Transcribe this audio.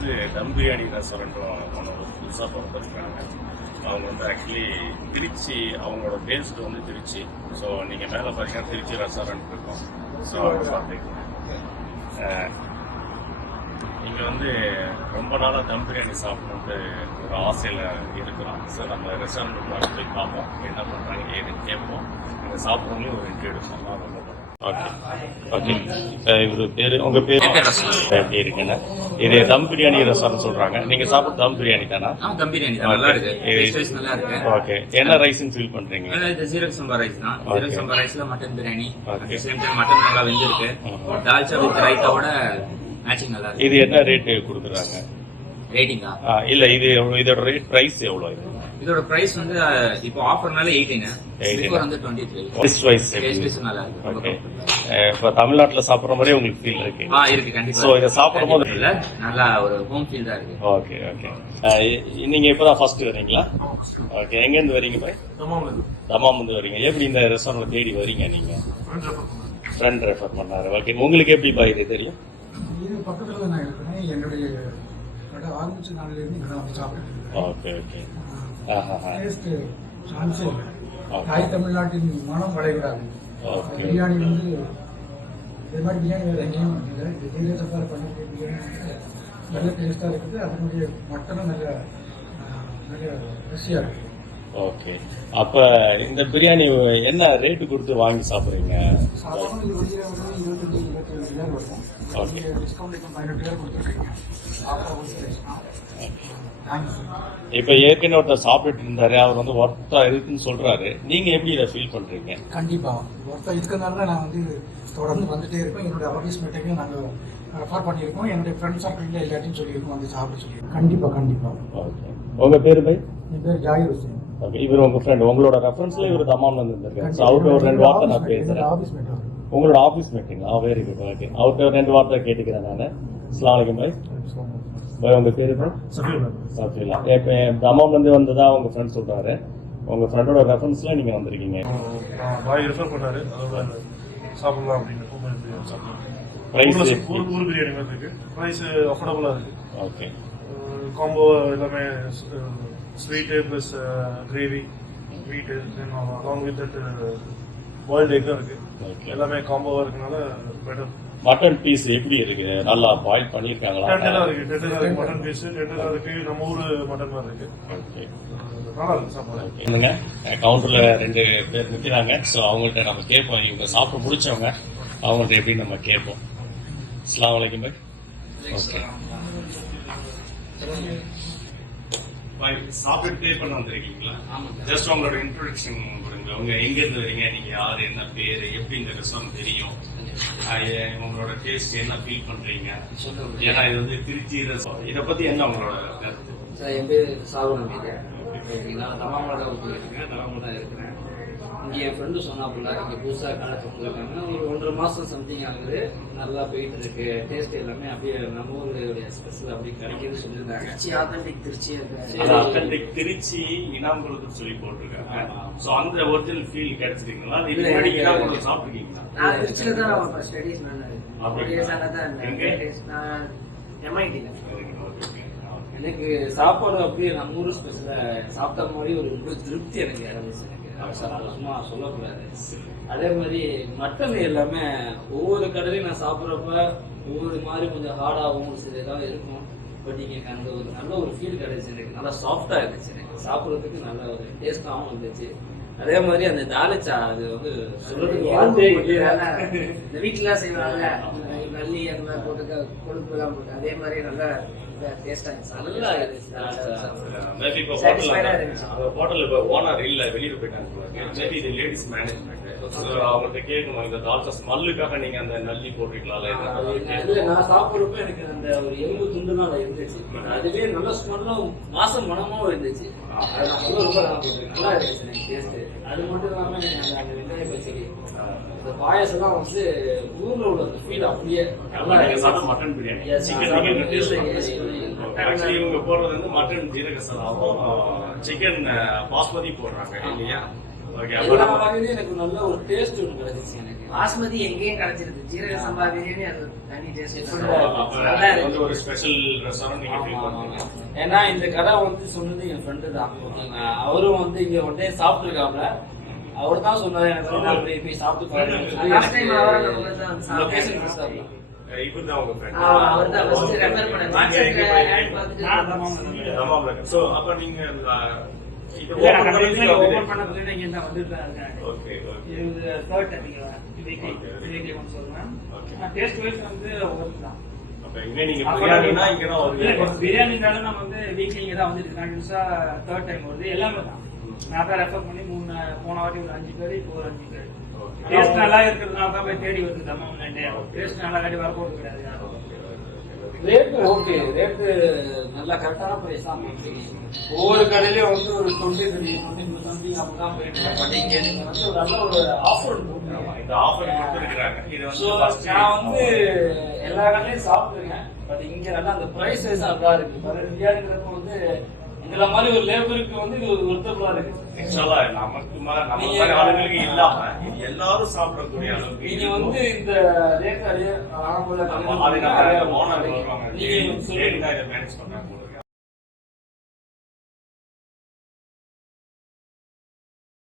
வந்து தம் பிரியாணி ரெஸ்டாரண்ட் ஒன்று புதுசாக திறந்துருக்காங்க. அவங்க வந்து ஆக்சுவலி திருச்சி, அவங்களோட பேஸ்டு வந்து திருச்சி. ஸோ நீங்கள் மேலே பார்த்தீங்கன்னா திருச்சி ரெஸ்டாரண்ட் இருக்கும். ஸோ பார்த்துக்கலாம். இங்கே வந்து ரொம்ப நாளாக தம் பிரியாணி சாப்பிடணுன்ட்டு ஒரு ஆசையில் இருக்கிறோம். ஸோ நம்ம ரெஸ்டாரண்ட் போய் பார்ப்போம், என்ன பண்ணுறாங்க ஏதுன்னு கேட்போம். இங்கே சாப்பிட்றவங்களையும் ஒரு இன்ட்ரி எடுப்போம். ரொம்ப ஓகே ஓகே. இவர் பேர், உங்கள் பேர் எப்படி இருக்குன்னு? இது தம் பிரியாணி ரெஸ்டாரண்ட் சொல்கிறாங்க. நீங்கள் சாப்பிட்ற தம் பிரியாணி தானா? தம் பிரியாணி நல்லா இருக்கு, நல்லா இருக்கு. ஓகே, என்ன ரைஸ்ன்னு ஃபீல் பண்ணுறீங்க? இது ஜீரக சம்பா ரைஸ் தான். ஜீரக சம்பா ரைஸ்ல mutton biryani, same time mutton நல்லா வெந்திருக்கு. தால்ச்சா வித் ரைத்தாவோட மேட்சிங் நல்லா இருக்கு. இது என்ன ரேட்டு கொடுக்குறாங்க? ரேட்டிங்கா? இல்ல, இது இதோட ரேட் பிரைஸ் எவ்வளவு? இதோட பிரைஸ் வந்து இப்போ ஆஃபர்னால 18, பிஃபோர் வந்து 23. டேஸ்ட் வைஸ் நல்லா இருக்கு. ஓகே. இப்ப தமிழ்நாட்டுல சாப்பிடுற மாதிரி உங்களுக்கு ஃபீல் இருக்கு? இருக்கு கண்டிப்பா. சோ இத சாப்பிடும்போது இல்ல நல்லா ஒரு ஹோம் ஃபீல் தான் இருக்கு. Okay okay. நீங்க இப்பதான் ஃபர்ஸ்ட் வரீங்களா? ஓகே. எங்க இருந்து வரீங்க பாய்? தமாம் இருந்து வரீங்க. எப்படி இந்த ரெஸ்டாரண்ட் தேடி வரீங்க நீங்க? ஃப்ரெண்ட் ரெஃபர் பண்ணாரு. ஓகே. உங்களுக்கு எப்படி பாய் இது தெரியும்? இது பக்கத்துல நான் இருக்கிறேன். என்னுடைய ஆரம்பிச்ச நாள்ல இருந்து இங்க வந்து சாப்பிட்டு. Okay okay. தாய் தமிழ்நாட்டின் மனம் வளைகிறாங்க. பிரியாணி வந்து இது மாதிரி பிரியாணி வேறு எங்கேயும் இல்லை. தப்பாக பண்ணிட்டு பிரியாணி நல்ல டேஸ்டாக இருக்குது. அதனுடைய மட்டனும் நல்ல நல்ல ருசியாக இருக்குது. ஓகே. அப்ப இந்த பிரியாணி என்ன ரேட்டு கொடுத்து வாங்கி சாப்பிடுறீங்க? சாதாரண 27,000 வரும். ஓகே. டிஸ்கவுண்ட் 18,000 கொடுத்துருக்கீங்க. இப்ப ஏற்கனவே ஒருத்தர் சாப்பிட்டு இருந்தாரு, அவர் வந்து ஒர்த்தா இருக்குன்னு சொல்றாரு. நீங்க எப்படி இதை ஃபீல் பண்றீங்க? கண்டிப்பா ஒர்த்தா இருக்கிறதுனால நான் வந்து தொடர்ந்து வந்துட்டே இருப்பேன். என்னுடைய ஆஃபீஸ் மீட்டிங்கும் நாங்கள் ரெஃபர் பண்ணியிருக்கோம். என்னுடைய ஃப்ரெண்ட் சர்க்கிள் எல்லாத்தையும் சொல்லியிருக்கோம், வந்து சாப்பிட சொல்லியிருக்கோம். கண்டிப்பா கண்டிப்பா. ஓகே. உங்க பேரு பை? என் பேர் ஜாகிர் ஹுசேன். ஓகே. இவர் உங்க ஃப்ரெண்ட், உங்களோட ரெஃபரன்ஸ்ல இவர் தமாம்ல இருந்திருக்காரு. சோ அவர்கிட்ட ஒரு 2 வார்த்தை நான் பேசுறேன். Office meeting. உங்களோட ஆஃபீஸ் மீட்டிங்களா? Very good. ஓகே. அவர்கிட்ட 2 வார்த்தை கேட்டுக்கிறேன் நான். அஸ்ஸலாமு அலைக்கும் பாய். பாய், உங்க பேரு பாய்? சஃபீலா. இப்ப தமாம்ல இருந்து வந்ததா உங்க ஃப்ரெண்ட் சொல்றாரு. உங்க ஃப்ரெண்டோட ரெஃபரன்ஸ்ல நீங்க வந்திருக்கீங்க. பாய் ரெஃபர் பண்ணாரு, அதோட சாப்பிடலாம் அப்படின்னு. பிரைஸ் ஊர் பிரியாணி மாதிரி இருக்கு. பிரைஸ் அஃபோர்டபுளா இருக்கு. ஓகே. காம்போ எல்லாமே sweet plus gravy, meat, then along with that boiled எக்கும் இருக்கு. எல்லாமே காம்போவா இருக்கனால பெட்டர். மட்டன் பீஸ் எப்படி இருக்கு? நல்லா பாயில் பண்ணிருக்காங்களா? டெண்டரா இருக்கு. மட்டன் பீஸ் டெண்டரா இருக்கு. நம்ம ஊரு மட்டன் மாதிரி இருக்கு. ஓகே. நல்லா இருக்கு சாப்பாடு. என்னங்க, கவுண்டர்ல 2 பேர் நிக்கிறாங்க. ஸோ அவங்கள்ட்ட நம்ம கேட்போம். இவங்க சாப்பிட முடிச்சவங்க, அவங்கள்ட்ட எப்படி நம்ம கேட்போம். அஸ்ஸலாமு அலைக்கும் பாய். ஓகே பாய், சாப்பிட்டு பே பண்ண வந்திருக்கீங்களா? ஜஸ்ட் உங்களோட இன்ட்ரோடக்ஷன் கொடுங்க. உங்க எங்க இருந்து வரீங்க, நீங்க யாரு, என்ன பேரு, எப்படி இந்த ரெஸ்டாரண்ட் தெரியும், உங்களோட டேஸ்ட் என்ன ஃபீல் பண்றீங்க? ஏன்னா இது வந்து திருச்சி இதை பத்தி என்ன உங்களோட கருத்து? சார், என் பேர் சாகுன் அமீது. நான் தமாமோட இருக்கேன். தமாமோட இருக்கிறேன். இங்கே என் ஃப்ரெண்டு சொன்னாப்புல இங்கே புதுசாக கடை திறந்துருக்காங்க. ஒரு 1.5 மாசம் சம்திங் ஆகுது. நல்லா போயிட்டு இருக்கு. டேஸ்ட் எல்லாமே அப்படியே நம்ம ஊருடைய ஸ்பெஷல் அப்படி கிடைக்குதுன்னு சொல்லியிருந்தாங்க. ஆத்தென்டிக் திருச்சி ஆத்தென்டிக் திருச்சி இனாம்குளத்துக்கு சொல்லி போட்டிருக்காங்க. ஸோ அந்த ஒரிஜினல் ஃபீல் கிடைச்சிருக்கீங்களா? இது முன்னாடி இனாம்குளம் சாப்பிட்டுருக்கீங்களா? நான் திருச்சியில தான் ஸ்டடீஸ் எம்ஐடியில். எனக்கு சாப்பாடு அப்படியே நம்ம ஊர் ஸ்பெஷல சாப்பிட்ட மாதிரி ஒரு திருப்தி எனக்கு இருந்துச்சு. சும்மா சொல்லக்கூடாது. அதே மாதிரி மட்டன் எல்லாமே ஒவ்வொரு கடையிலையும் நான் சாப்பிட்றப்ப ஒவ்வொரு மாதிரி கொஞ்சம் ஹார்டாகவும் சில ஏதாவது இருக்கும். பட் இங்க அந்த ஒரு நல்ல ஒரு ஃபீல் கிடைச்சு. எனக்கு நல்லா சாஃப்டா இருந்துச்சு. எனக்கு சாப்பிட்றதுக்கு நல்ல ஒரு டேஸ்டாகவும் இருந்துச்சு. அதே மாதிரி அந்த தாலிச்சா அது வந்து சொல்றதுக்கு இந்த வீட்டுலாம் செய்வாங்க, நல்லி அந்த மாதிரி போட்டு கொழுப்பு எல்லாம் போட்டு அதே மாதிரி நல்லா டேஸ்டா நல்லா இருந்துச்சு. ஹோட்டல் இப்ப ஓனர் இல்ல, வெளியில போயிட்டாங்க. மேபி இது லேடிஸ் மேனேஜ்மெண்ட். அவங்கள்ட்ட கேட்கணும், இந்த தால்ச்சா ஸ்மெல்லுக்காக நீங்க அந்த நல்லி போடுறீங்களா? நான் சாப்பிடுறப்ப எனக்கு அந்த ஒரு எலும்பு துண்டுனா இருந்துச்சு. அதுவே நல்ல ஸ்மெல்லும் வாசம் மனமாவும் இருந்துச்சு. அது நான் ரொம்ப நல்லா இருந்துச்சு எனக்கு டேஸ்ட். அது மட்டும் இல்லாம அந்த வெங்காய பச்சடி, இந்த பாயசம் வந்து ஊர்ல உள்ள ஃபீல் அப்படியே நல்லா. மட்டன் பிரியாணி, ஆக்சுவலி இவங்க போடுறது வந்து மட்டன் ஜீரக சலாவும் சிக்கன் பாஸ்மதி போடுறாங்க இல்லையா? ஓகே எல்லா அப்ப வகையிலும் எனக்கு நல்ல ஒரு டேஸ்ட் ஒன்று கிடைச்சிச்சு எனக்கு. பாஸ்மதி எங்கேயும் கிடைச்சிருது. ஜீரக சம்பா பிரியாணி அது தனி டேஸ்ட். அப்ப அது வந்து ஒரு ஸ்பெஷல் ரெஸ்டாரண்ட் நீங்க ஃபீல் ஆமா, பண்ணுவீங்க. ஆமா. ஏன்னா இந்த கடை வந்து சொன்னது என் ஃப்ரெண்டு தான். ஓகேங்களா, அவரும் வந்து இங்க ஒன் டே சாப்பிட்டுருக்காப்ல. அவர் தான் சொன்னாரு எனக்கு வந்து நான் போய் சாப்பிட்டு பாருங்க. லாஸ்ட் டைம் அவரை நம்ம தான் லொகேஷன் சாப்பிட்டோம். இவர்தான் உங்க friend. அவர் தான் ஃபர்ஸ்ட் ரெஃபர் பண்ணாரு. வாட்ஸ்அப்ல ஆட் பார்த்துட்டு நீங்க தமாம்ல இருக்கு. So, அப்ப நீங்க இது இல்ல, நான் open கடைசியில பண்ணதுக்கு open வந்து- பண்ண பிறகு இங்க தான் வந்துட்டு தான் இருக்கேன். ஓகே ஓகே இது third time இங்க வரேன். Okay. weekly once வருவேன். Okay. taste wise வந்து ஒவ்வொரு தான். அப்ப இனிமே நீங்க பிரியாணினா இங்க தான் இல்ல, வருவீங்க. பிரியாணினால நம்ம வந்து வீக்லி இங்க தான் வந்துட்டு கண்டினியூஸா third time வருது. எல்லாமே தான். நான் தான் ரெஃபர் பண்ணி போன வாட்டி ஒரு 5 பேர், இப்போ ஒரு 5 பேர். Okay. டேஸ்ட் நல்லா இருக்கிறதுனால தான் போய் தேடி வருது தம்மாம்லே. டேஸ்ட் நல்லா காட்டி வர போறது கிடையாது யாரும். ரேட்டு ஓகே, ரேட்டு நல்லா கரெக்டான பிரைஸ் தான் கொடுத்தீங்க. ஒவ்வொரு கடையிலயும் வந்து ஒரு 23 something அப்படிதான் போயிட்டு இருக்கு. பட் இங்க நீங்க வந்து ஒரு நல்ல ஒரு ஆஃபர் போட்டுருக்கீங்க. இந்த ஆஃபர் கொடுத்துருக்காங்க. இது ஸோ வந்து first நான் வந்து எல்லா கடையிலையும் சாப்பிட்டுருக்கேன். பட் இங்க நல்லா அந்த பிரைஸ் வைஸ் நல்லா இருக்கு. பிரியாணிங்கிறப்ப வந்து எங்களை மாதிரி ஒரு லேபருக்கு வந்து இது ஒரு ஒருத்தர்களா இருக்கு. ஆக்சுவலா நமக்கு நம்ம மாதிரி ஆளுங்களுக்கு இல்லாம இது எல்லாரும் சாப்பிடக்கூடிய அளவுக்கு நீங்க வந்து இந்த ரேட் அது நம்ம ஓனர் வருவாங்க. நீங்க சரி, நான் இதை மேனேஜ் பண்றேன்.